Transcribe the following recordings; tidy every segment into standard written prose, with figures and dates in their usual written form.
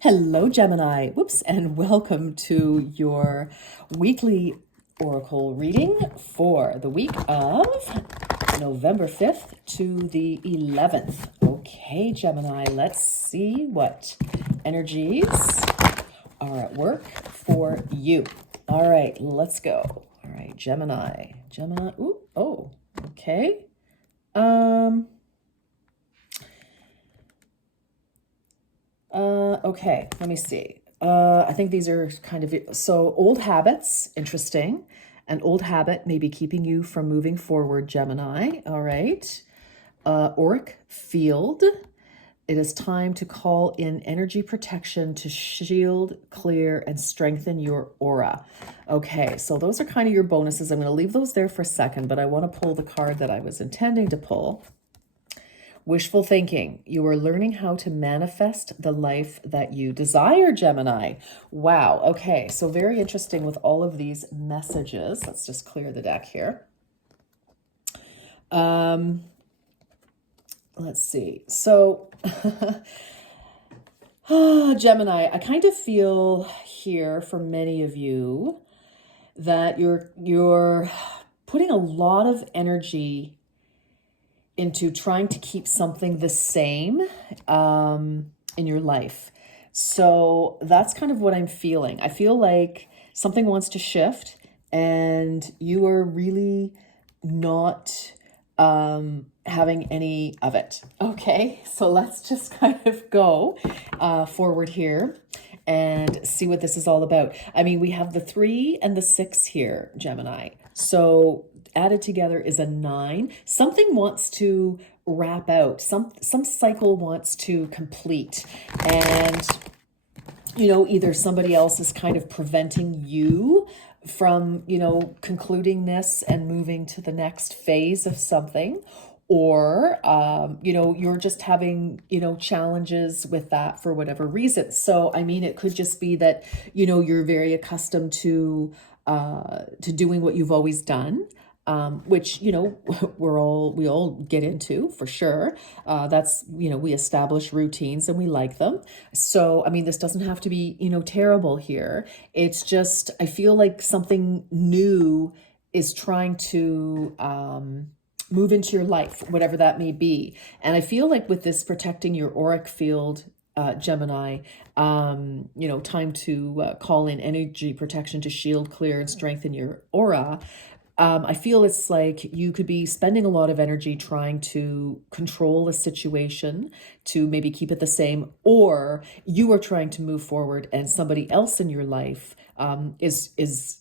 Hello, Gemini. Whoops, and welcome to your weekly oracle reading for the week of November 5th to the 11th. Okay, Gemini, let's see what energies are at work for you. All right, let's go. All right, Gemini. Ooh, oh, okay. Okay, let me see. I think these are kind of, so old habits, interesting. An old habit may be keeping you from moving forward, Gemini. All right. Auric field. It is time to call in energy protection to shield, clear, and strengthen your aura. Okay, so those are kind of your bonuses. I'm going to leave those there for a second, but I want to pull the card that I was intending to pull. Wishful thinking. You are learning how to manifest the life that you desire, Gemini. Wow. Okay. So very interesting with all of these messages. Let's just clear the deck here. Let's see. So, Gemini, I kind of feel here for many of you that you're putting a lot of energy into trying to keep something the same in your life. So that's kind of what I'm feeling. I feel like something wants to shift and you are really not having any of it. Okay, so let's just kind of go forward here and see what this is all about. I mean, we have the 3 and the 6 here, Gemini. So added together is a 9. Something wants to wrap out. Some cycle wants to complete. And, either somebody else is kind of preventing you from, concluding this and moving to the next phase of something. Or, you're just having, challenges with that for whatever reason. So, I mean, it could just be that, you're very accustomed to doing what you've always done. Which, we all get into for sure. That's, we establish routines and we like them. So, I mean, this doesn't have to be, terrible here. It's just, I feel like something new is trying to, move into your life, whatever that may be. And I feel like with this protecting your auric field, Gemini, time to call in energy protection to shield, clear, and strengthen your aura. I feel it's like you could be spending a lot of energy trying to control a situation to maybe keep it the same, or you are trying to move forward and somebody else in your life is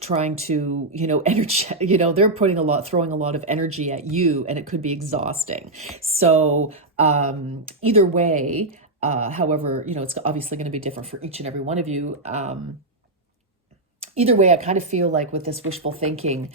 trying to energy, they're throwing a lot of energy at you, and it could be exhausting. So either way, however, it's obviously going to be different for each and every one of you. Either way, I kind of feel like with this wishful thinking,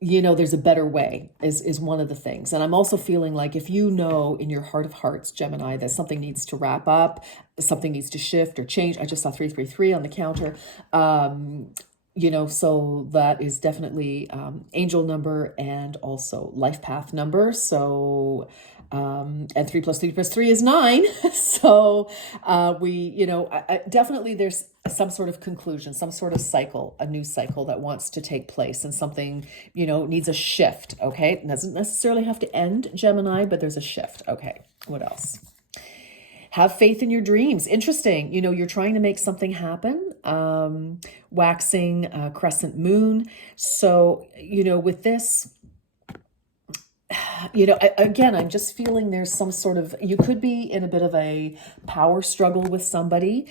there's a better way is one of the things. And I'm also feeling like if in your heart of hearts, Gemini, that something needs to wrap up, something needs to shift or change. I just saw 333 on the counter. So that is definitely angel number and also life path number. So and 3 + 3 + 3 is 9. So definitely there's some sort of conclusion, some sort of cycle, a new cycle that wants to take place, and something, needs a shift. Okay. It doesn't necessarily have to end, Gemini, but there's a shift. Okay. What else? Have faith in your dreams. Interesting. You're trying to make something happen. Waxing crescent moon. So, with this, again, I'm just feeling there's some sort of, you could be in a bit of a power struggle with somebody,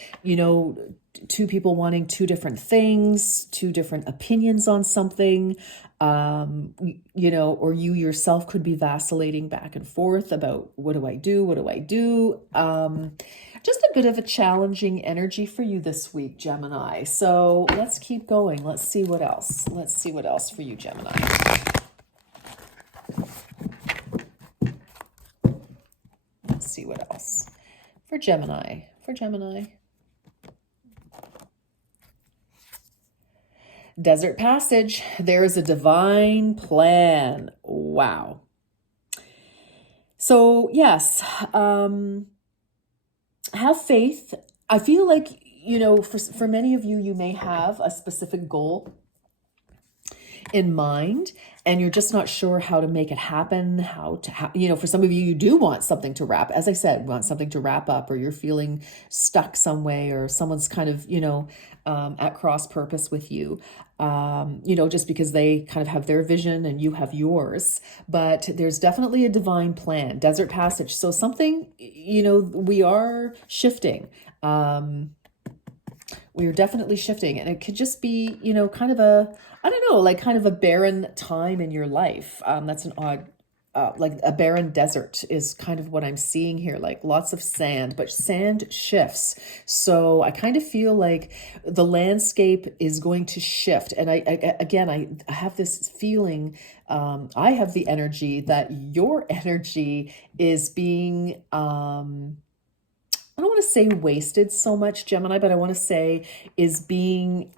two people wanting two different things, two different opinions on something, or you yourself could be vacillating back and forth about what do I do? What do I do? Just a bit of a challenging energy for you this week, Gemini. So let's keep going. Let's see what else. Let's see what else for you, Gemini. Let's see what else for Gemini. Desert passage. There is a divine plan. Wow. So yes, have faith. I feel like, for many of you, you may have a specific goal in mind and you're just not sure how to make it happen, for some of you, you do want something to wrap, as I said, want something to wrap up, or you're feeling stuck some way, or someone's kind of, at cross purpose with you, just because they kind of have their vision and you have yours. But there's definitely a divine plan, desert passage. So something, we are shifting. We are definitely shifting, and it could just be, kind of I don't know, like kind of a barren time in your life. That's an odd, like a barren desert is kind of what I'm seeing here, like lots of sand, but sand shifts. So I kind of feel like the landscape is going to shift. And I have this feeling, I have the energy that your energy is being, I don't want to say wasted so much, Gemini, but I want to say is being,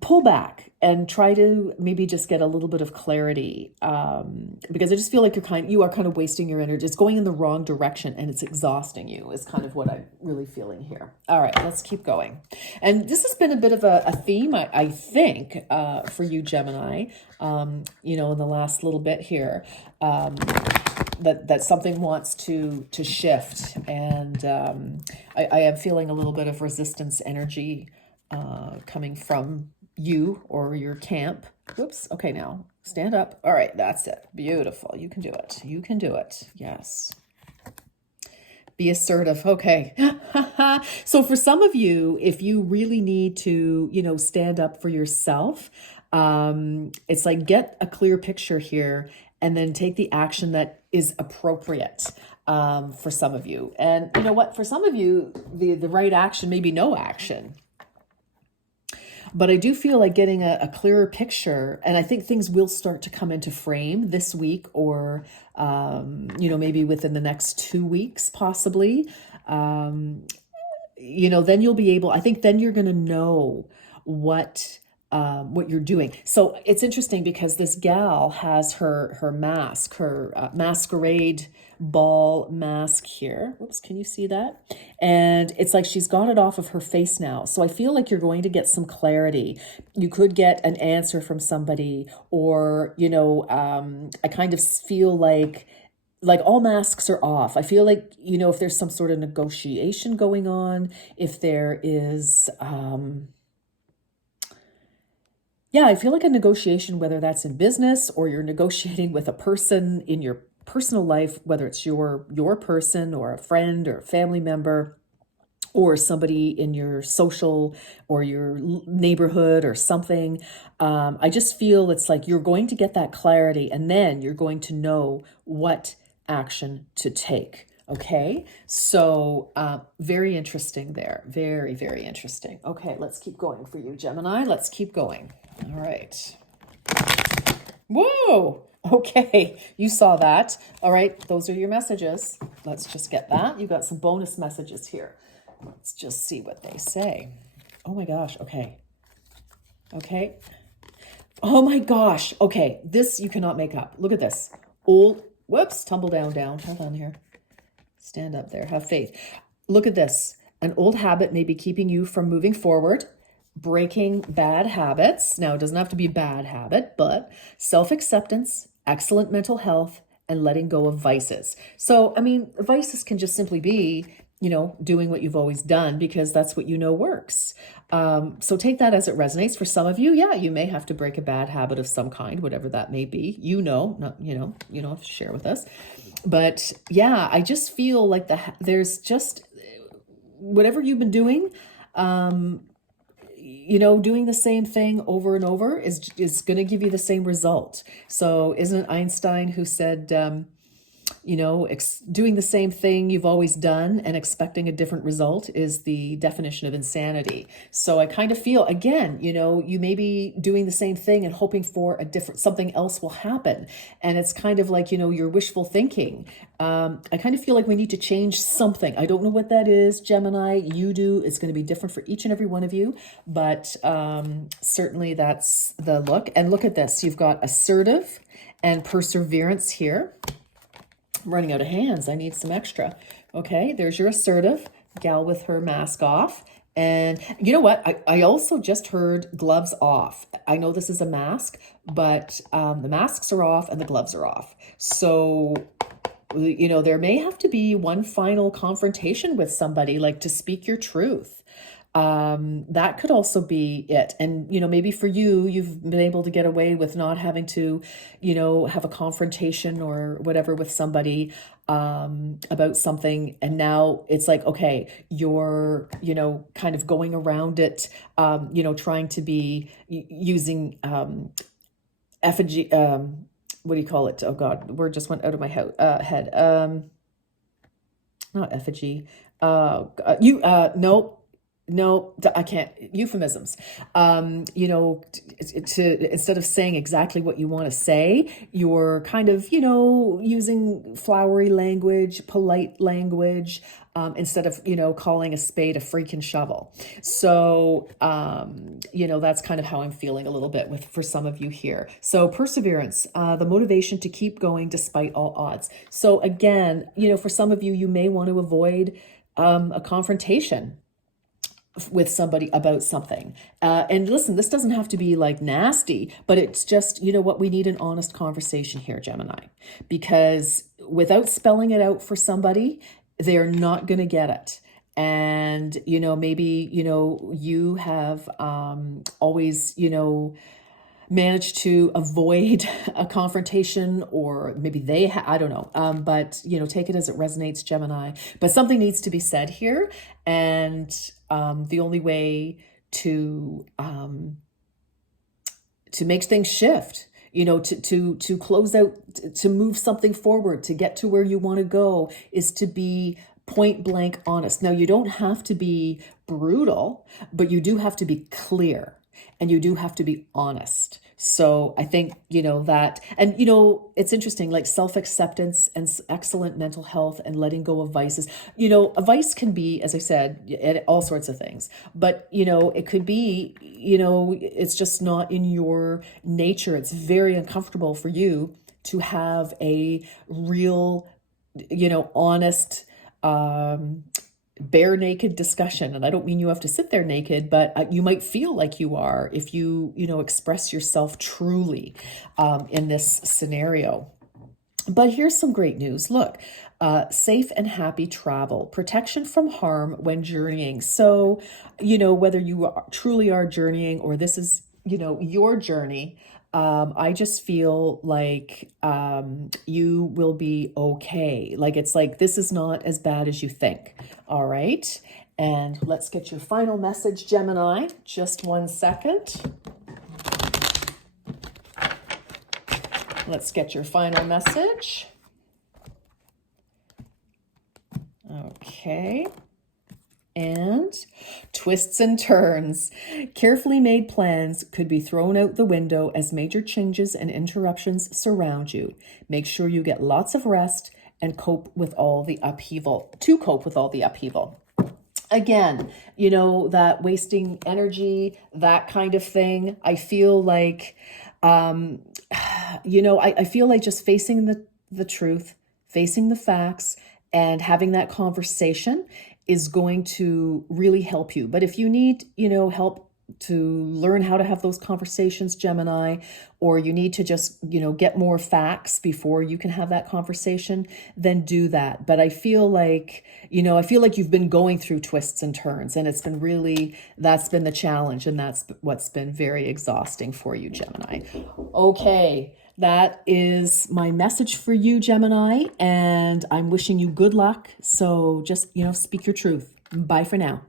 pull back and try to maybe just get a little bit of clarity, because I just feel like you are kind of wasting your energy. It's going in the wrong direction and it's exhausting you is kind of what I'm really feeling here. All right, let's keep going. And this has been a bit of a theme, I think, for you, Gemini, in the last little bit here. That something wants to shift, and I am feeling a little bit of resistance energy coming from you or your camp. Whoops. Okay, now stand up. All right, that's it. Beautiful. You can do it. You can do it. Yes. Be assertive. Okay. So for some of you, if you really need to, stand up for yourself, it's like get a clear picture here and then take the action that is appropriate, for some of you. And you know what? For some of you, the right action may be no action. But I do feel like getting a clearer picture, and I think things will start to come into frame this week, or maybe within the next 2 weeks, possibly. Then you'll be able. I think then you're going to know what you're doing. So it's interesting because this gal has her mask, her masquerade ball mask here. Whoops, can you see that? And it's like she's got it off of her face now. So I feel like you're going to get some clarity. You could get an answer from somebody, or, I kind of feel like all masks are off. I feel like, if there's some sort of negotiation going on, if there is, I feel like a negotiation, whether that's in business or you're negotiating with a person in your personal life, whether it's your person or a friend or a family member or somebody in your social or your neighborhood or something. I just feel it's like you're going to get that clarity, and then you're going to know what action to take. Okay, so very interesting there. Very, very interesting. Okay, let's keep going for you, Gemini. Let's keep going. All right. Whoa. Okay, you saw that. All right, those are your messages. Let's just get that. You got some bonus messages here. Let's just see what they say. Oh my gosh, okay. Okay. Oh my gosh, okay. This you cannot make up. Look at this. Whoops, tumble down. Hold on here. Stand up there, have faith. Look at this. An old habit may be keeping you from moving forward, breaking bad habits. Now, it doesn't have to be a bad habit, but self-acceptance, excellent mental health, and letting go of vices. So, vices can just simply be, doing what you've always done because that's what works. So take that as it resonates. For some of you, you may have to break a bad habit of some kind, whatever that may be. You don't have to share with us. But I just feel like there's just whatever you've been doing, doing the same thing over and over is going to give you the same result. So isn't it Einstein who said, doing the same thing you've always done and expecting a different result is the definition of insanity. So I kind of feel, again, you may be doing the same thing and hoping for something else will happen. And it's kind of like, your wishful thinking. I kind of feel like we need to change something. I don't know what that is, Gemini. You do. It's going to be different for each and every one of you. But certainly that's the look. And look at this. You've got assertive and perseverance here. I'm running out of hands. I need some extra. Okay, there's your assertive gal with her mask off. And you know what? I also just heard gloves off. I know this is a mask, but the masks are off and the gloves are off. So, there may have to be one final confrontation with somebody, like to speak your truth. That could also be it. And, maybe for you, you've been able to get away with not having to, have a confrontation or whatever with somebody, about something. And now it's like, okay, you're, kind of going around it, trying to be using, effigy, what do you call it? Oh God, the word just went out of my head. Not effigy. No, I can't. Euphemisms. Instead of saying exactly what you want to say, you're kind of, using flowery language, polite language, instead of, calling a spade a freaking shovel. So, that's kind of how I'm feeling a little bit for some of you here. So perseverance, the motivation to keep going despite all odds. So again, for some of you, you may want to avoid a confrontation with somebody about something. And listen, this doesn't have to be like nasty, but it's just, what, we need an honest conversation here, Gemini, because without spelling it out for somebody, they're not going to get it. And, maybe, you have always, managed to avoid a confrontation, or maybe I don't know. But, take it as it resonates, Gemini. But something needs to be said here. And the only way to make things shift, to close out, to move something forward, to get to where you want to go, is to be point blank honest. Now, you don't have to be brutal, but you do have to be clear. And you do have to be honest. So I think, that, and, it's interesting, like self-acceptance and excellent mental health and letting go of vices. A vice can be, as I said, all sorts of things, but, it could be, it's just not in your nature. It's very uncomfortable for you to have a real, honest, bare naked discussion. And I don't mean you have to sit there naked, but you might feel like you are if you, express yourself truly in this scenario. But here's some great news. Look, safe and happy travel, protection from harm when journeying. So, whether you truly are journeying or this is, your journey, I just feel like you will be okay. Like, it's like, this is not as bad as you think. All right. And let's get your final message, Gemini. Just 1 second. Let's get your final message. Okay. And twists and turns. Carefully made plans could be thrown out the window as major changes and interruptions surround you. Make sure you get lots of rest and cope with all the upheaval. Again, that wasting energy, that kind of thing. I feel like, I feel like just facing the truth, facing the facts, and having that conversation is going to really help you. But if you need, help to learn how to have those conversations, Gemini, or you need to just, get more facts before you can have that conversation, then do that. But I feel like, you've been going through twists and turns, and that's been the challenge. And that's what's been very exhausting for you, Gemini. Okay. That is my message for you, Gemini, and I'm wishing you good luck. So just, speak your truth. Bye for now.